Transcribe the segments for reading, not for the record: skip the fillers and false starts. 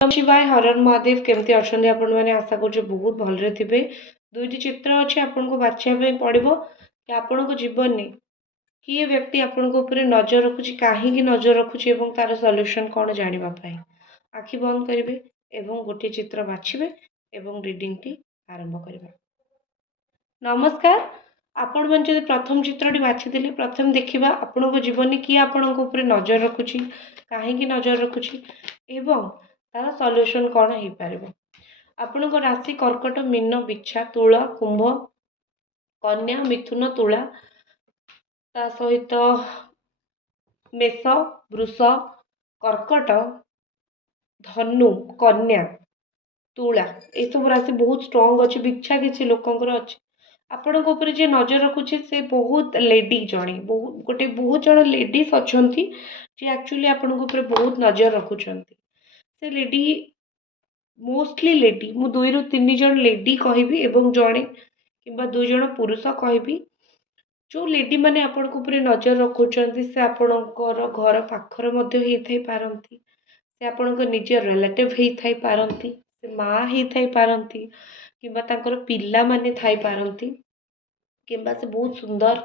नम शिवाय हरर महादेव केमती अच्छा आपण मैंने आशा कर बहुत भलरे थे। दुईटी चित्र अच्छे आपको बाछा पड़ो कि आपण जीवन में किए व्यक्ति आपण नजर रखुची कहीं नजर रखुची एवं तार सॉल्यूशन कौन जानापी आखि बंद करेंगे एवं गोटे चित्र बाछिबे एवं रीडिंग टी आरंभ करेंगे। नमस्कार आपण मैंने जो प्रथम चित्रटी बाछी प्रथम देखा आपण जीवन में किए आपण नजर रखुची कहीं नजर रखुची एवं तार सॉल्यूशन कौन हो पार। आपण राशि कर्कट मीन बिछा तुला कुंभ कन्या मिथुन तुला ता सहित मेष वृष कर्कट धनु कन्या तुला ये सब राशि बहुत स्ट्रॉन्ग अच्छे बिछा किसी लोकंर अच्छे आपण जे नजर रखुचे से बहुत लेडी जड़े बहुत गोटे बहुत जन लेडीज अच्छा जी एक्चुअली आपण बहुत नजर रखुंट से लेडी मोस्टली लेडी मु 2 ରୁ 3 जन लेडी कहबी एवं जड़े कि 2 जन पुरुष कहबी जो लेडी माने आपण नजर रखुंट से आपणकर घर पाखर पारती से आपण निज रिलेटिव होई पारती से माँ होई पारती कि पिला माने थाई पारती कि से बहुत सुंदर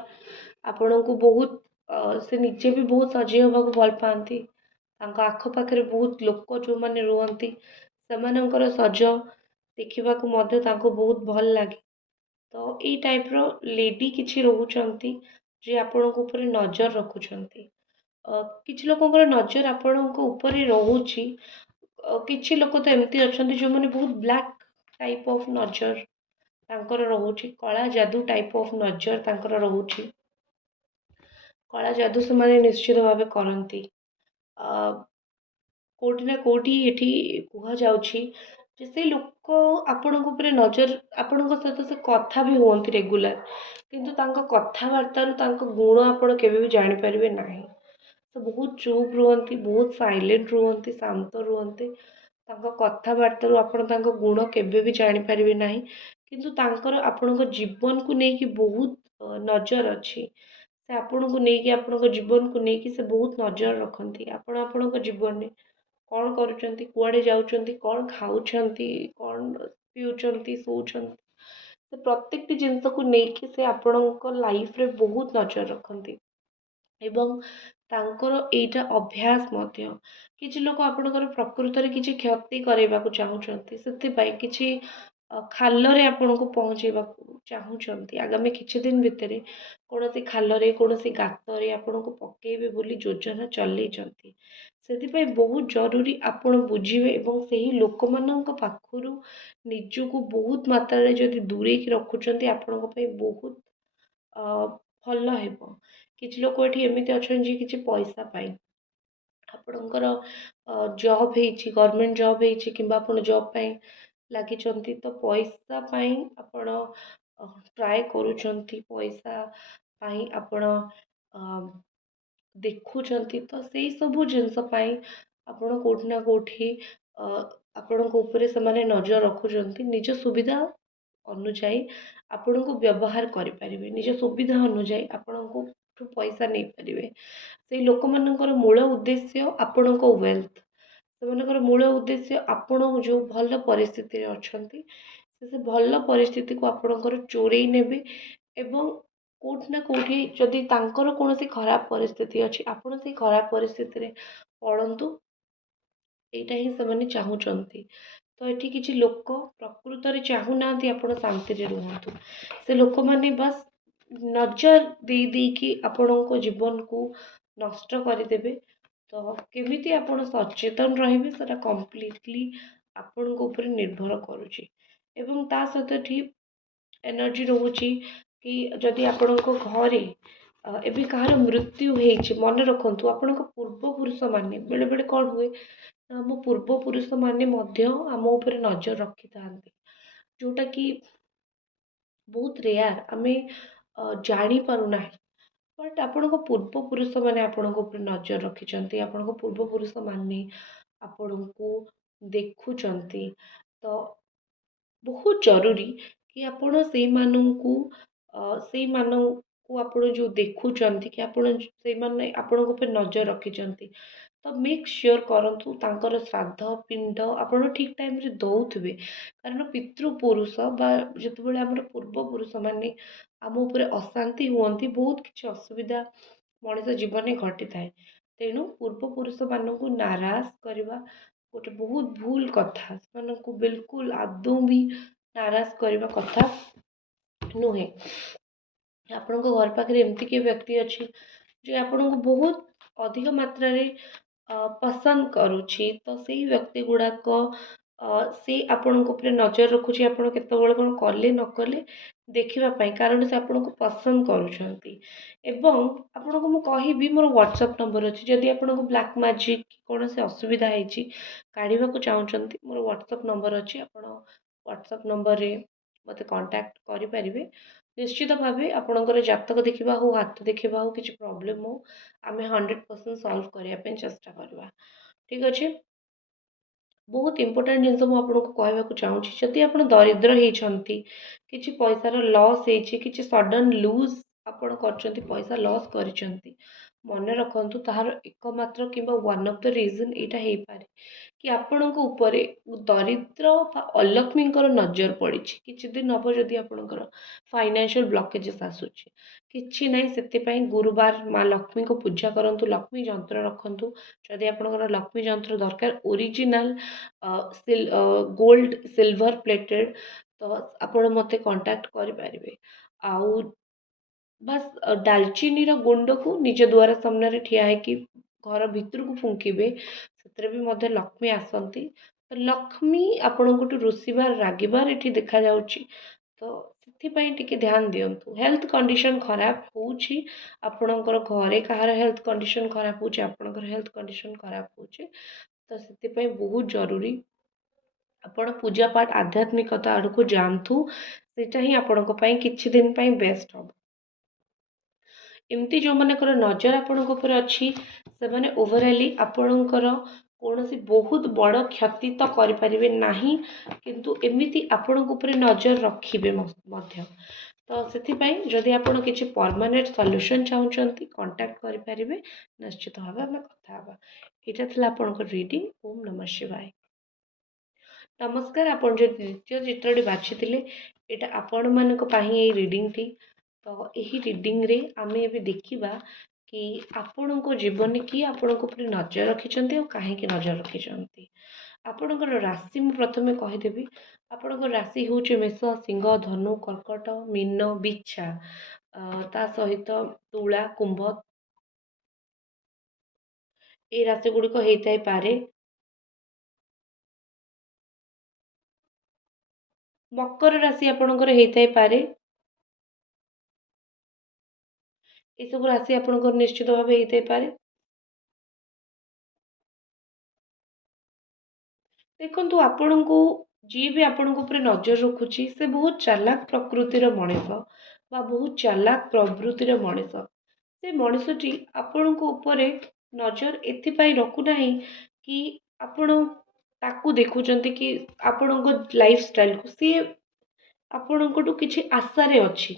आपण को बहुत से निजे भी बहुत सजे होगा भल पाती आखपाखे बहुत लोक जो मैंने रुहति सेमानंकर सज देखा बहुत भल लगे। तो ये टाइप रो लेडी किछि रोचंती जे आपण नजर रखुंट किछि लोकंकर नजर आपण ऊपर रोची किछि लोक तो एमती अच्छा जो मैंने बहुत ब्लैक टाइप ऑफ नजर तांकर रोची कला जादू टाइप ऑफ नजर तांकर रोची कला जादू से माने निश्चित भाव करती कोटी ना कोटी एठी कुहा जाउछि जे से लोक आपण नजर आपण सहित से कथा भी होती रेगुलर किंतु तांका कथबार्तार तांका गुण आपण केबे भी जानि परिबे नाही। तो बहुत चुप रुहंती बहुत साइलेंट रुहंती शांत रुहंती तांका कथबार्तार आपण तांका गुण केबे भी जानि परिबे नाही किंतु तांकर आपण जीवन को लेकिन बहुत नजर अच्छी से आपण को लेकिन आपण जीवन को लेकिन से बहुत नजर रखती आपण जीवन में कौन करुँच कुआड़े जाऊँच कौन खाऊँच कौन पीऊँच शोचन से प्रत्येक जिनस को लेकिन से आपण लाइफ रे बहुत नजर रखती एवं तांकर एटा अभ्यास मध्य किछि लोक आपणकर प्रकृत रे किछि क्षति करैबा को चाहूचंती सेति पई किछि खालरे आपण को पहुँचेबा चाहूचंती आगामी किछि दिन भितरे कोनोसी खालरे कोनोसी गातरे आपण को पकेबे बोली योजना चलैचंती सेति बहुत जरूरी आपण बुझिबे एवं सही लोक मानक पाखरु निजको बहुत मात्रा रे जदि दूरे की रखुचंती आपण को पई बहुत भल हेबो। किछि लोक एठी एमिति अछन जे किछि पैसा पाई आपणकर जॉब हेछि गवर्नमेंट जॉब हेछि किंबा आपण जॉब पाई लागिचंती तो पैसा पाई आपण ट्राए करूचंती पैसा पाई आपण देखुचंती तो सेई सब जिनस पाई आपण कोठी ना कोठी आपण को ऊपर से माने नजर रखुचंती निज सुविधा अनुଯାयी आपण को व्यवहार करि परिबे निज सुविधा अनुଯାयी आपण को पैसा नहीं पारे से लोक मानकर मूल उद्देश्य आपण को वेल्थ से मूल उद्देश्य आपण जो भल परिस्थिति अच्छी से भल परिस्थिति को आपणकर चोरई नेबे एवं कोठी ना कोठी जदि तांकर कोनोसी खराब परिस्थिति अच्छी आपण से खराब परिस्थिति रे पड़ंतु एटा ही से चाहूचंती। तो ये किसी लोक प्रकृत में चाहूना आपण शांति रुहतु से लोक मैंने बस नजर दे देकी आपण जीवन को नष्ट करदेवे। तो केमिति आपण सचेतन रहिबे सेटा कंप्लीटली आपण ऊपर निर्भर करुची एवं ता सहित ठीक एनर्जी रोची कि जदि आपण घरे एबे कहार मृत्यु होइछि मन रखंतु आपण पूर्वपुरुष माने बेले बेले कौन हुए आम पूर्वपुरुष माने मध्य आम ऊपर नजर रखि थांती जोटा कि बहुत रेयर आमे जानी पारुना बट आपण पूर्वपुरुष माने आपण ऊपर नजर रखिचंती आपण पूर्वपुरुष माने आपण को देखुचंती। तो बहुत जरूरी कि आपण से मानू से मानू को आपण जो देखुचंती कि आपण से माने आपण ऊपर नजर रखिचंती तो मेक श्योर करंतु तांकर श्राद्ध पिंड आपण ठीक टाइम रे दउथिबे, कारण पितृपुरुष बा जेतेबेले हमर पूर्वपुरुष माने आम उपरे अशांति हुअन्ति, बहुत किछि असुविधा मଣିଷ ଜୀବନରେ ଘଟିଥାଏ। ତେଣୁ ପୂର୍ବପୁରୁଷ ମାନଙ୍କୁ ନାରାଜ କରିବା ଗୋଟେ ବହୁତ ଭୁଲ କଥା। ସେମାନଙ୍କୁ ବିଲକୁଲ ଆଦୌ ବି ନାରାଜ କରିବା କଥା ନୁହେଁ। ଆପଣଙ୍କ ଘର ପାଖରେ ଏମିତି କିଏ ବ୍ୟକ୍ତି ଅଛି ଯେ ଆପଣଙ୍କୁ ବହୁତ ଅଧିକ ମାତ୍ରାରେ ପସନ୍ଦ କରୁଛି, ତ ସେଇ ବ୍ୟକ୍ତି ଗୁଡ଼ାକ ସେ ଆପଣଙ୍କ ଉପରେ ନଜର ରଖୁଛି ଆପଣ କେତେବେଳେ କ'ଣ କଲେ ନ କଲେ ଦେଖିବା ପାଇଁ, କାରଣ ସେ ଆପଣଙ୍କୁ ପସନ୍ଦ କରୁଛନ୍ତି। ଏବଂ ଆପଣଙ୍କୁ ମୁଁ କହିବି ମୋର ହ୍ୱାଟ୍ସଆପ୍ ନମ୍ବର ଅଛି, ଯଦି ଆପଣଙ୍କୁ ବ୍ଲାକ୍ ମ୍ୟାଜିକ୍ କୌଣସି ଅସୁବିଧା ହେଇଛି କାଢ଼ିବାକୁ ଚାହୁଁଛନ୍ତି, ମୋର ହ୍ୱାଟ୍ସଆପ୍ ନମ୍ବର ଅଛି, ଆପଣ ହ୍ୱାଟ୍ସଆପ୍ ନମ୍ବରରେ ମୋତେ କଣ୍ଟାକ୍ଟ କରିପାରିବେ। ନିଶ୍ଚିତ ଭାବେ ଆପଣଙ୍କର ଜାତକ ଦେଖିବା ହଉ, ହାତ ଦେଖିବା ହଉ, କିଛି ପ୍ରୋବ୍ଲେମ୍ ହଉ, ଆମେ 100% ସଲ୍ଭ କରିବା ପାଇଁ ଚେଷ୍ଟା କରିବା। ଠିକ୍ ଅଛି। ବହୁତ ଇମ୍ପୋର୍ଟାଣ୍ଟ ଜିନିଷ ମୁଁ ଆପଣଙ୍କୁ କହିବାକୁ ଚାହୁଁଛି, ଯଦି ଆପଣ ଦରିଦ୍ର ହେଇଛନ୍ତି, କିଛି ପଇସାର ଲସ୍ ହେଇଛି, କିଛି ସଡନ୍ ଲୁଜ୍ ଆପଣ କରିଛନ୍ତି, ପଇସା ଲସ୍ କରିଛନ୍ତି, ମନେ ରଖନ୍ତୁ ତାହାର ଏକମାତ୍ର କିମ୍ବା ୱାନ୍ ଅଫ୍ ଦ ରିଜନ୍ ଏଇଟା ହେଇପାରେ କି ଆପଣଙ୍କ ଉପରେ ଦରିଦ୍ର ବା ଅଲକ୍ଷ୍ମୀଙ୍କର ନଜର ପଡ଼ିଛି। କିଛି ଦିନ ହେବ ଯଦି ଆପଣଙ୍କର ଫାଇନାନ୍ସିଆଲ ବ୍ଲକେଜେସ୍ ଆସୁଛି, କିଛି ନାହିଁ, ସେଥିପାଇଁ ଗୁରୁବାର ମା ଲକ୍ଷ୍ମୀଙ୍କୁ ପୂଜା କରନ୍ତୁ, ଲକ୍ଷ୍ମୀ ଯନ୍ତ୍ର ରଖନ୍ତୁ। ଯଦି ଆପଣଙ୍କର ଲକ୍ଷ୍ମୀ ଯନ୍ତ୍ର ଦରକାର ଓରିଜିନାଲ ଗୋଲ୍ଡ ସିଲଭର ପ୍ଲେଟେଡ୍, ତ ଆପଣ ମୋତେ କଣ୍ଟାକ୍ଟ କରିପାରିବେ। ଆଉ ବାସ୍ ଡାଲଚିନିର ଗୁଣ୍ଡକୁ ନିଜ ଦୁଆର ସାମ୍ନାରେ ଠିଆ ହେଇକି ଘର ଭିତରକୁ ଫୁଙ୍କିବେ, ସେଥିରେ ବି ମଧ୍ୟ ଲକ୍ଷ୍ମୀ ଆସନ୍ତି। ତ ଲକ୍ଷ୍ମୀ ଆପଣଙ୍କଠୁ ରୁଷିବାର ରାଗିବାର ଏଠି ଦେଖାଯାଉଛି, ତ ସେଥିପାଇଁ ଟିକେ ଧ୍ୟାନ ଦିଅନ୍ତୁ। ହେଲ୍ଥ କଣ୍ଡିସନ୍ ଖରାପ ହେଉଛି, ଆପଣଙ୍କର ଘରେ କାହାର ହେଲ୍ଥ କଣ୍ଡିସନ୍ ଖରାପ ହେଉଛି, ଆପଣଙ୍କର ହେଲ୍ଥ କଣ୍ଡିସନ୍ ଖରାପ ହେଉଛି, ତ ସେଥିପାଇଁ ବହୁତ ଜରୁରୀ ଆପଣ ପୂଜା ପାଠ ଆଧ୍ୟାତ୍ମିକତା ଆଡ଼କୁ ଯାଆନ୍ତୁ, ସେଇଟା ହିଁ ଆପଣଙ୍କ ପାଇଁ କିଛି ଦିନ ପାଇଁ ବେଷ୍ଟ ହେବ। ଏମିତି ଯେଉଁମାନଙ୍କର ନଜର ଆପଣଙ୍କ ଉପରେ ଅଛି, ସେମାନେ ଓଭରାଲି ଆପଣଙ୍କର କୌଣସି ବହୁତ ବଡ଼ କ୍ଷତି ତ କରିପାରିବେ ନାହିଁ, କିନ୍ତୁ ଏମିତି ଆପଣଙ୍କ ଉପରେ ନଜର ରଖିବେ ମଧ୍ୟ। ତ ସେଥିପାଇଁ ଯଦି ଆପଣ କିଛି ପରମାନେଣ୍ଟ ସଲ୍ୟୁସନ୍ ଚାହୁଁଛନ୍ତି, କଣ୍ଟାକ୍ଟ କରିପାରିବେ, ନିଶ୍ଚିତ ଭାବେ ଆମେ କଥା ହେବା। ଏଇଟା ଥିଲା ଆପଣଙ୍କ ରିଡ଼ିଂ। ଓମ୍ ନମଃ ଶିବାୟ। ନମସ୍କାର। ଆପଣ ଯେଉଁ ଦ୍ୱିତୀୟ ଚିତ୍ରଟି ବାଛିଥିଲେ, ଏଇଟା ଆପଣମାନଙ୍କ ପାଇଁ ଏଇ ରିଡ଼ିଂଟି। ତ ଏହି ରିଡ଼ିଂରେ ଆମେ ଏବେ ଦେଖିବା କି ଆପଣଙ୍କ ଜୀବନରେ କିଏ ଆପଣଙ୍କ ଉପରେ ନଜର ରଖିଛନ୍ତି ଆଉ କାହିଁକି ନଜର ରଖିଛନ୍ତି। ଆପଣଙ୍କର ରାଶି ମୁଁ ପ୍ରଥମେ କହିଦେବି। ଆପଣଙ୍କ ରାଶି ହେଉଛି ମେଷ, ସିଂହ, ଧନୁ, କର୍କଟ, ମୀନ, ବିଛା, ତା ସହିତ ତୁଳା, କୁମ୍ଭ। এই ରାଶି ଗୁଡ଼ିକ ହେଇଥାଇପାରେ। ମକର ରାଶି ଆପଣଙ୍କର ହେଇଥାଇପାରେ। ଏସବୁ ରାଶି ଆପଣଙ୍କର ନିଶ୍ଚିତ ଭାବେ ହେଇଥାଇପାରେ। ଦେଖନ୍ତୁ, ଆପଣଙ୍କୁ ଯିଏ ବି ଆପଣଙ୍କ ଉପରେ ନଜର ରଖୁଛି, ସେ ବହୁତ ଚାଲାକ ପ୍ରକୃତିର ମଣିଷ ବା ବହୁତ ଚାଲାକ ପ୍ରବୃତ୍ତିର ମଣିଷ। ସେ ମଣିଷଟି ଆପଣଙ୍କ ଉପରେ ନଜର ଏଥିପାଇଁ ରଖୁନାହିଁ କି ଆପଣ ତାକୁ ଦେଖୁଛନ୍ତି କି ଆପଣଙ୍କ ଲାଇଫଷ୍ଟାଇଲକୁ, ସିଏ ଆପଣଙ୍କଠୁ କିଛି ଆଶାରେ ଅଛି।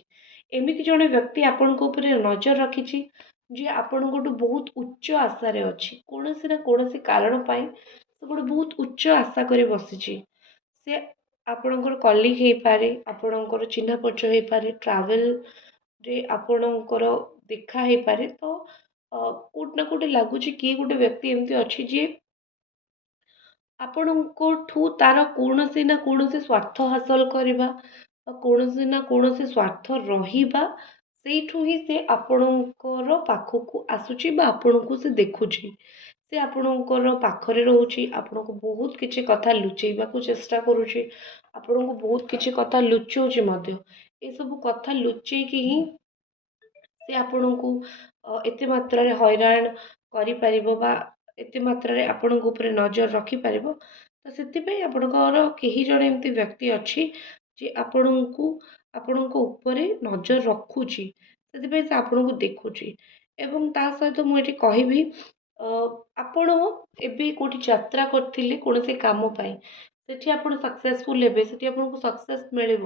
ଏମିତି ଜଣେ ବ୍ୟକ୍ତି ଆପଣଙ୍କ ଉପରେ ନଜର ରଖିଛି ଯିଏ ଆପଣଙ୍କଠୁ ବହୁତ ଉଚ୍ଚ ଆଶାରେ ଅଛି। କୌଣସି ନା କୌଣସି କାରଣ ପାଇଁ ସେ ଗୋଟେ ବହୁତ ଉଚ୍ଚ ଆଶା କରି ବସିଛି। ସେ ଆପଣଙ୍କର କଲିଗ ହେଇପାରେ, ଆପଣଙ୍କର ଚିହ୍ନା ପରିଚୟ ହେଇପାରେ, ଟ୍ରାଭେଲରେ ଆପଣଙ୍କର ଦେଖା ହେଇପାରେ। ତ କୋଉଠି ନା କୋଉଠି ଲାଗୁଛି କିଏ ଗୋଟେ ବ୍ୟକ୍ତି ଏମିତି ଅଛି ଯିଏ ଆପଣଙ୍କଠୁ ତାର କୌଣସି ନା କୌଣସି ସ୍ୱାର୍ଥ ହାସଲ କରିବା ବା କୌଣସି ନା କୌଣସି ସ୍ୱାର୍ଥ ରହିବା, ସେଇଠୁ ହିଁ ସେ ଆପଣଙ୍କର ପାଖକୁ ଆସୁଛି ବା ଆପଣଙ୍କୁ ସେ ଦେଖୁଛି। ସେ ଆପଣଙ୍କର ପାଖରେ ରହୁଛି, ଆପଣଙ୍କୁ ବହୁତ କିଛି କଥା ଲୁଚେଇବାକୁ ଚେଷ୍ଟା କରୁଛି, ଆପଣଙ୍କୁ ବହୁତ କିଛି କଥା ଲୁଚଉଛି ମଧ୍ୟ। ଏସବୁ କଥା ଲୁଚେଇକି ହିଁ ସେ ଆପଣଙ୍କୁ ଏତେ ମାତ୍ରାରେ ହଇରାଣ କରିପାରିବ ବା ଏତେ ମାତ୍ରାରେ ଆପଣଙ୍କ ଉପରେ ନଜର ରଖିପାରିବ। ତ ସେଥିପାଇଁ ଆପଣଙ୍କର କେହି ଜଣେ ଏମିତି ବ୍ୟକ୍ତି ଅଛି ଯେ ଆପଣଙ୍କ ଉପରେ ନଜର ରଖୁଛି, ସେଥିପାଇଁ ସେ ଆପଣଙ୍କୁ ଦେଖୁଛି। ଏବଂ ତା ସହିତ ମୁଁ ଏଠି କହିବି, ଆପଣ ଏବେ କେଉଁଠି ଯାତ୍ରା କରିଥିଲେ କୌଣସି କାମ ପାଇଁ, ସେଠି ଆପଣ ସକ୍ସେସଫୁଲ୍ ହେବେ, ସେଠି ଆପଣଙ୍କୁ ସକ୍ସେସ୍ ମିଳିବ।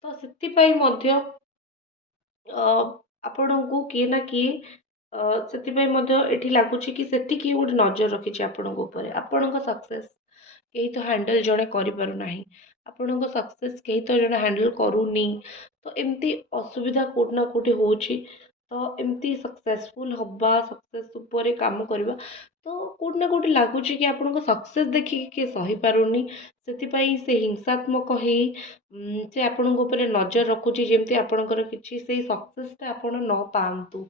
ତ ସେଥିପାଇଁ ମଧ୍ୟ ଆପଣଙ୍କୁ କିଏ ନା କିଏ ସେଥିପାଇଁ ମଧ୍ୟ ଏଠି ଲାଗୁଛି କି ସେଠି କିଏ ଗୋଟେ ନଜର ରଖିଛି ଆପଣଙ୍କ ଉପରେ। ଆପଣଙ୍କ ସକ୍ସେସ୍ କେହି ତ ହ୍ୟାଣ୍ଡେଲ୍ ଜଣେ କରିପାରୁନାହିଁ। ଆପଣଙ୍କ ସକ୍ସେସ୍ କେହି ତ ଜଣେ ହ୍ୟାଣ୍ଡେଲ୍ କରୁନି। ତ ଏମିତି ଅସୁବିଧା କେଉଁଠି ନା କେଉଁଠି ହେଉଛି। ତ ଏମିତି ସକ୍ସେସଫୁଲ୍ ହେବା, ସକ୍ସେସ୍ ଉପରେ କାମ କରିବା, ତ କେଉଁଠି ନା କେଉଁଠି ଲାଗୁଛି କି ଆପଣଙ୍କ ସକ୍ସେସ୍ ଦେଖିକି କିଏ ସହିପାରୁନି। ସେଥିପାଇଁ ସେ ହିଂସାତ୍ମକ ହେଇ ସେ ଆପଣଙ୍କ ଉପରେ ନଜର ରଖୁଛି ଯେମିତି ଆପଣଙ୍କର କିଛି ସେଇ ସକ୍ସେସ୍ଟା ଆପଣ ନ ପାଆନ୍ତୁ।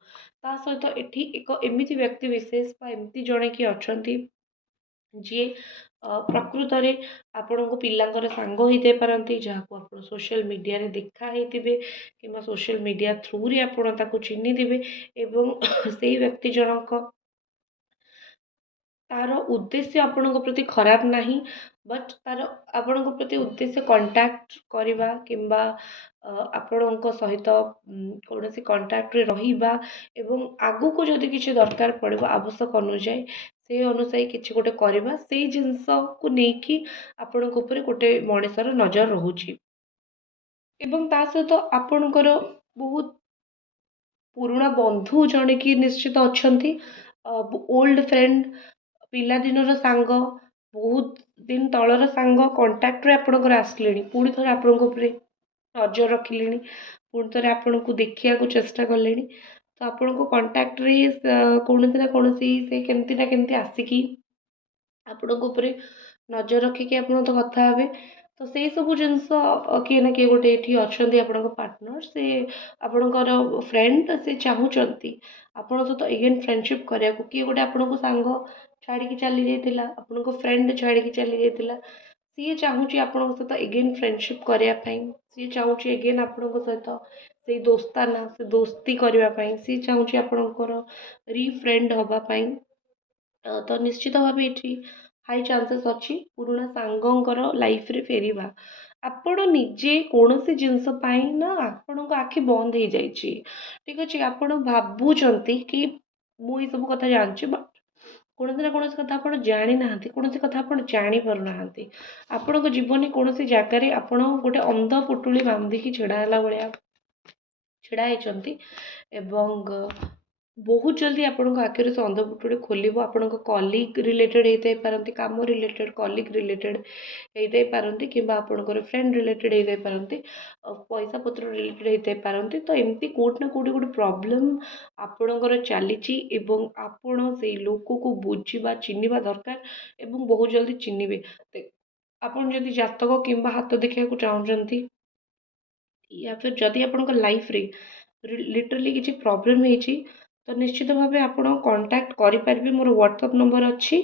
ତା ସହିତ ଏଠି ଏକ ଏମିତି ବ୍ୟକ୍ତି ବିଶେଷ ବା ଏମିତି ଜଣେ କିଏ ଅଛନ୍ତି ଯିଏ ପ୍ରକୃତରେ ଆପଣଙ୍କ ପିଲାଙ୍କର ସାଙ୍ଗ ହେଇଥାଇ ପାରନ୍ତି, ଯାହାକୁ ଆପଣ ସୋସିଆଲ ମିଡ଼ିଆରେ ଦେଖା ହେଇଥିବେ କିମ୍ବା ସୋସିଆଲ ମିଡ଼ିଆ ଥ୍ରୁରେ ଆପଣ ତାକୁ ଚିହ୍ନିଥିବେ ଏବଂ ସେଇ ବ୍ୟକ୍ତି ଜଣକ ତାର ଉଦ୍ଦେଶ୍ୟ ଆପଣଙ୍କ ପ୍ରତି ଖରାପ ନାହିଁ, ବଟ୍ ତାର ଆପଣଙ୍କ ପ୍ରତି ଉଦ୍ଦେଶ୍ୟ କଣ୍ଟାକ୍ଟ କରିବା କିମ୍ବା ଆପଣଙ୍କ ସହିତ କୌଣସି କଣ୍ଟାକ୍ଟରେ ରହିବା ଏବଂ ଆଗକୁ ଯଦି କିଛି ଦରକାର ପଡ଼ିବ ଆବଶ୍ୟକ ଅନୁଯାୟୀ ସେଇ ଅନୁଯାୟୀ କିଛି ଗୋଟେ କରିବା, ସେଇ ଜିନିଷକୁ ନେଇକି ଆପଣଙ୍କ ଉପରେ ଗୋଟେ ମଣିଷର ନଜର ରହୁଛି। ଏବଂ ତା ସହିତ ଆପଣଙ୍କର ବହୁତ ପୁରୁଣା ବନ୍ଧୁ ଜଣେ କି ନିଶ୍ଚିତ ଅଛନ୍ତି, ଓଲ୍ଡ ଫ୍ରେଣ୍ଡ, ପିଲାଦିନର ସାଙ୍ଗ, ବହୁତ ଦିନ ତଳର ସାଙ୍ଗ କଣ୍ଟାକ୍ଟରେ ଆପଣଙ୍କର ଆସିଲେଣି, ପୁଣି ଥରେ ଆପଣଙ୍କ ଉପରେ ନଜର ରଖିଲେଣି, ପୁଣି ଥରେ ଆପଣଙ୍କୁ ଦେଖିବାକୁ ଚେଷ୍ଟା କଲେଣି। ତ ଆପଣଙ୍କୁ କଣ୍ଟାକ୍ଟରେ କୌଣସି ନା କୌଣସି ସେ କେମିତି ନା କେମିତି ଆସିକି ଆପଣଙ୍କ ଉପରେ ନଜର ରଖିକି ଆପଣଙ୍କ ସହିତ କଥା ହେବେ। ତ ସେଇ ସବୁ ଜିନିଷ କିଏ ନା କିଏ ଗୋଟେ ଏଠି ଅଛନ୍ତି ଆପଣଙ୍କ ପାର୍ଟନର୍, ସେ ଆପଣଙ୍କର ଫ୍ରେଣ୍ଡ, ସେ ଚାହୁଁଛନ୍ତି ଆପଣଙ୍କ ସହିତ ଏଗେନ୍ ଫ୍ରେଣ୍ଡସିପ୍ କରିବାକୁ। କିଏ ଗୋଟେ ଆପଣଙ୍କୁ ସାଙ୍ଗ ଛାଡ଼ିକି ଚାଲି ଯାଇଥିଲା, ଆପଣଙ୍କ ଫ୍ରେଣ୍ଡ ଛାଡ଼ିକି ଚାଲି ଯାଇଥିଲା, ସିଏ ଚାହୁଁଛି ଆପଣଙ୍କ ସହିତ ଏଗେନ୍ ଫ୍ରେଣ୍ଡସିପ୍ କରିବା ପାଇଁ। ସିଏ ଚାହୁଁଛି ଏଗେନ୍ ଆପଣଙ୍କ ସହିତ ସେଇ ଦୋସ୍ତାନା, ସେ ଦୋସ୍ତି କରିବା ପାଇଁ। ସିଏ ଚାହୁଁଛି ଆପଣଙ୍କର ରିଫ୍ରେଣ୍ଡ ହେବା ପାଇଁ। ତ ନିଶ୍ଚିତ ଭାବେ ଏଠି ହାଇ ଚାନ୍ସେସ୍ ଅଛି ପୁରୁଣା ସାଙ୍ଗଙ୍କର ଲାଇଫ୍ରେ ଫେରିବା। ଆପଣ ନିଜେ କୌଣସି ଜିନିଷ ପାଇଁ ନା ଆପଣଙ୍କ ଆଖି ବନ୍ଦ ହେଇଯାଇଛି, ଠିକ୍ ଅଛି, ଆପଣ ଭାବୁଛନ୍ତି କି ମୁଁ ଏସବୁ କଥା ଜାଣିଛି, ବଟ୍ କୌଣସି ନା କୌଣସି କଥା ଆପଣ ଜାଣିନାହାନ୍ତି, କୌଣସି କଥା ଆପଣ ଜାଣିପାରୁନାହାନ୍ତି। ଆପଣଙ୍କ ଜୀବନରେ କୌଣସି ଜାଗାରେ ଆପଣ ଗୋଟେ ଅନ୍ଧ ପୁଟୁଳି ବାନ୍ଧିକି ଛିଡ଼ା ହେଲା ଭଳିଆ ଛିଡ଼ା ହେଇଛନ୍ତି ଏବଂ ବହୁତ ଜଲ୍ଦି ଆପଣଙ୍କ ଆଖିରେ ସେ ଅନ୍ଧପୁଟୁଳି ଖୋଲିବ। ଆପଣଙ୍କ କଲିଗ୍ ରିଲେଟେଡ଼୍ ହେଇଥାଇ ପାରନ୍ତି, କାମ ରିଲେଟେଡ଼୍, କଲିଗ୍ ରିଲେଟେଡ଼୍ ହେଇଥାଇ ପାରନ୍ତି କିମ୍ବା ଆପଣଙ୍କର ଫ୍ରେଣ୍ଡ ରିଲେଟେଡ଼୍ ହେଇଥାଇ ପାରନ୍ତି, ପଇସା ପତ୍ର ରିଲେଟେଡ଼୍ ହେଇଥାଇ ପାରନ୍ତି। ତ ଏମିତି କେଉଁଠି ନା କେଉଁଠି ଗୋଟେ ପ୍ରୋବ୍ଲେମ୍ ଆପଣଙ୍କର ଚାଲିଛି ଏବଂ ଆପଣ ସେଇ ଲୋକକୁ ବୁଝିବା, ଚିହ୍ନିବା ଦରକାର ଏବଂ ବହୁତ ଜଲ୍ଦି ଚିହ୍ନିବେ। ଆପଣ ଯଦି ଜାତକ କିମ୍ବା ହାତ ଦେଖିବାକୁ ଚାହୁଁଛନ୍ତି, ୟା ଫିର୍ ଯଦି ଆପଣଙ୍କ ଲାଇଫ୍ରେ ଲିଟରାଲି କିଛି ପ୍ରୋବ୍ଲେମ୍ ହେଇଛି, ତ ନିଶ୍ଚିତ ଭାବେ ଆପଣ କଣ୍ଟାକ୍ଟ କରିପାରିବେ। ମୋର ହ୍ୱାଟ୍ସଆପ୍ ନମ୍ବର ଅଛି,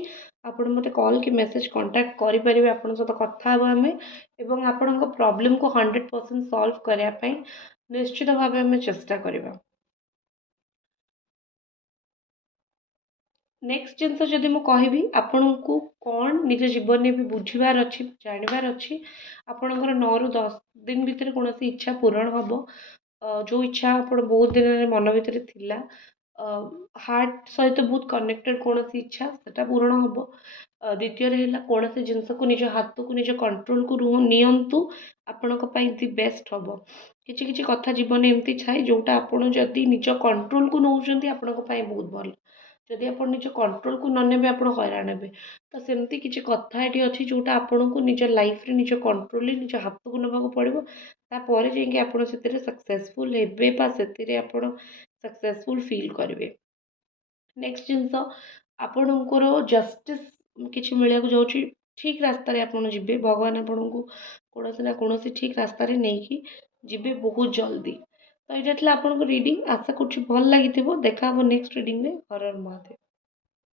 ଆପଣ ମୋତେ କଲ୍ କି ମେସେଜ୍ କଣ୍ଟାକ୍ଟ କରିପାରିବେ। ଆପଣଙ୍କ ସହିତ କଥା ହେବା ଆମେ ଏବଂ ଆପଣଙ୍କ ପ୍ରୋବ୍ଲେମ୍କୁ 100% ସଲ୍ଭ କରିବା ପାଇଁ ନିଶ୍ଚିତ ଭାବେ ଆମେ ଚେଷ୍ଟା କରିବା। ନେକ୍ସଟ ଜିନିଷ ଯଦି ମୁଁ କହିବି, ଆପଣଙ୍କୁ କ'ଣ ନିଜ ଜୀବନରେ ବି ବୁଝିବାର ଅଛି, ଜାଣିବାର ଅଛି। ଆପଣଙ୍କର 9ରୁ 10 ଦିନ ଭିତରେ କୌଣସି ଇଚ୍ଛା ପୂରଣ ହେବ। ଯେଉଁ ଇଚ୍ଛା ଆପଣ ବହୁତ ଦିନରେ ମନ ଭିତରେ ଥିଲା, ହାର୍ଟ ସହିତ ବହୁତ କନେକ୍ଟେଡ଼ କୌଣସି ଇଚ୍ଛା, ସେଟା ପୂରଣ ହେବ। ଦ୍ୱିତୀୟରେ ହେଲା କୌଣସି ଜିନିଷକୁ ନିଜ ହାତକୁ, ନିଜ କଣ୍ଟ୍ରୋଲକୁ ନିଅନ୍ତୁ, ଆପଣଙ୍କ ପାଇଁ ଦି ବେଷ୍ଟ ହେବ। କିଛି କିଛି କଥା ଜୀବନରେ ଏମିତି ଥାଏ ଯେଉଁଟା ଆପଣ ଯଦି ନିଜ କଣ୍ଟ୍ରୋଲକୁ ନେଉଛନ୍ତି ଆପଣଙ୍କ ପାଇଁ ବହୁତ ଭଲ। ଯଦି ଆପଣ ନିଜ କଣ୍ଟ୍ରୋଲକୁ ନ ନେବେ ଆପଣ ହଇରାଣ ହେବେ। ତ ସେମିତି କିଛି କଥା ଏଠି ଅଛି ଯେଉଁଟା ଆପଣଙ୍କୁ ନିଜ ଲାଇଫ୍ରେ ନିଜ କଣ୍ଟ୍ରୋଲରେ ନିଜ ହାତକୁ ନେବାକୁ ପଡ଼ିବ। ତାପରେ ଯାଇକି ଆପଣ ସେଥିରେ ସକ୍ସେସଫୁଲ୍ ହେବେ ବା ସେଥିରେ ଆପଣ ସକ୍ସେସଫୁଲ୍ ଫିଲ୍ କରିବେ। ନେକ୍ସଟ ଜିନିଷ, ଆପଣଙ୍କର ଜଷ୍ଟିସ୍ କିଛି ମିଳିବାକୁ ଯାଉଛି। ଠିକ୍ ରାସ୍ତାରେ ଆପଣ ଯିବେ, ଭଗବାନ ଆପଣଙ୍କୁ କୌଣସି ନା କୌଣସି ଠିକ୍ ରାସ୍ତାରେ ନେଇକି ଯିବେ ବହୁତ ଜଲ୍ଦି। ତ ଏଇଟା ଥିଲା ଆପଣଙ୍କ ରିଡ଼ିଂ, ଆଶା କରୁଛି ଭଲ ଲାଗିଥିବ। ଦେଖା ହେବ ନେକ୍ସଟ ରିଡ଼ିଂରେ। ହର ହର ମହାଦେବ।